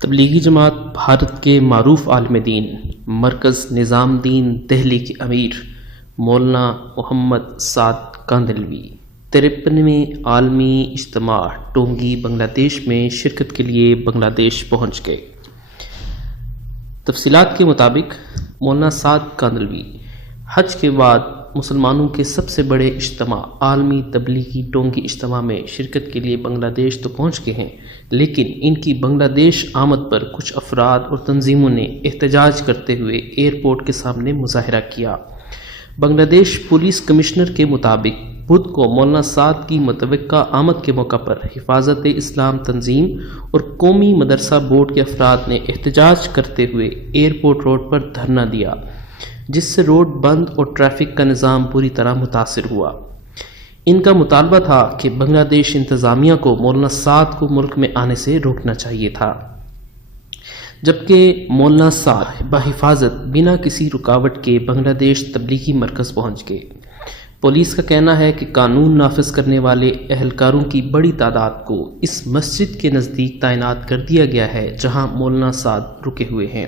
تبلیغی جماعت بھارت کے معروف عالم دین مرکز نظام دین دہلی کے امیر مولانا محمد سعد کاندھلوی 53ویں عالمی اجتماع ٹونگی بنگلہ دیش میں شرکت کے لیے بنگلہ دیش پہنچ گئے۔ تفصیلات کے مطابق مولانا سعد کاندھلوی حج کے بعد مسلمانوں کے سب سے بڑے اجتماع عالمی تبلیغی ٹونگی اجتماع میں شرکت کے لیے بنگلہ دیش تو پہنچ گئے ہیں، لیکن ان کی بنگلہ دیش آمد پر کچھ افراد اور تنظیموں نے احتجاج کرتے ہوئے ایئرپورٹ کے سامنے مظاہرہ کیا۔ بنگلہ دیش پولیس کمشنر کے مطابق بدھ کو مولانا سعد کی متوقع آمد کے موقع پر حفاظت اسلام تنظیم اور قومی مدرسہ بورڈ کے افراد نے احتجاج کرتے ہوئے ایئرپورٹ روڈ پر دھرنا دیا، جس سے روڈ بند اور ٹریفک کا نظام پوری طرح متاثر ہوا۔ ان کا مطالبہ تھا کہ بنگلہ دیش انتظامیہ کو مولانا سعد کو ملک میں آنے سے روکنا چاہیے تھا، جبکہ مولانا سعد بحفاظت بنا کسی رکاوٹ کے بنگلہ دیش تبلیغی مرکز پہنچ گئے۔ پولیس کا کہنا ہے کہ قانون نافذ کرنے والے اہلکاروں کی بڑی تعداد کو اس مسجد کے نزدیک تعینات کر دیا گیا ہے جہاں مولانا سعد رکے ہوئے ہیں۔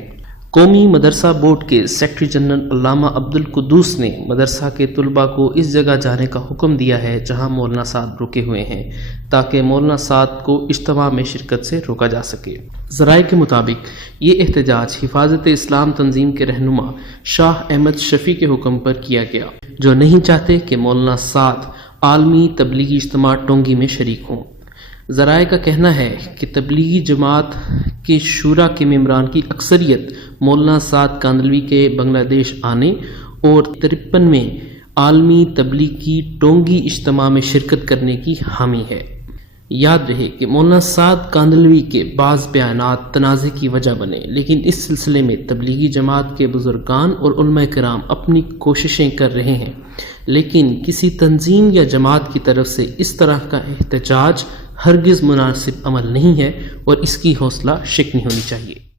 قومی مدرسہ بورڈ کے سیکرٹری جنرل علامہ عبدالقدوس نے مدرسہ کے طلباء کو اس جگہ جانے کا حکم دیا ہے جہاں مولانا سعد رکے ہوئے ہیں، تاکہ مولانا سعد کو اجتماع میں شرکت سے روکا جا سکے۔ ذرائع کے مطابق یہ احتجاج حفاظت اسلام تنظیم کے رہنما شاہ احمد شفیع کے حکم پر کیا گیا، جو نہیں چاہتے کہ مولانا سعد عالمی تبلیغی اجتماع ٹونگی میں شریک ہوں۔ ذرائع کا کہنا ہے کہ تبلیغی جماعت کے شورا کے ممبران کی اکثریت مولانا سعد کاندھلوی کے بنگلہ دیش آنے اور 53ویں عالمی تبلیغی ٹونگی اجتماع میں شرکت کرنے کی حامی ہے۔ یاد رہے کہ مولانا سعد کاندھلوی کے بعض بیانات تنازع کی وجہ بنے، لیکن اس سلسلے میں تبلیغی جماعت کے بزرگان اور علماء کرام اپنی کوششیں کر رہے ہیں، لیکن کسی تنظیم یا جماعت کی طرف سے اس طرح کا احتجاج ہرگز مناسب عمل نہیں ہے اور اس کی حوصلہ شکنی ہونی چاہیے۔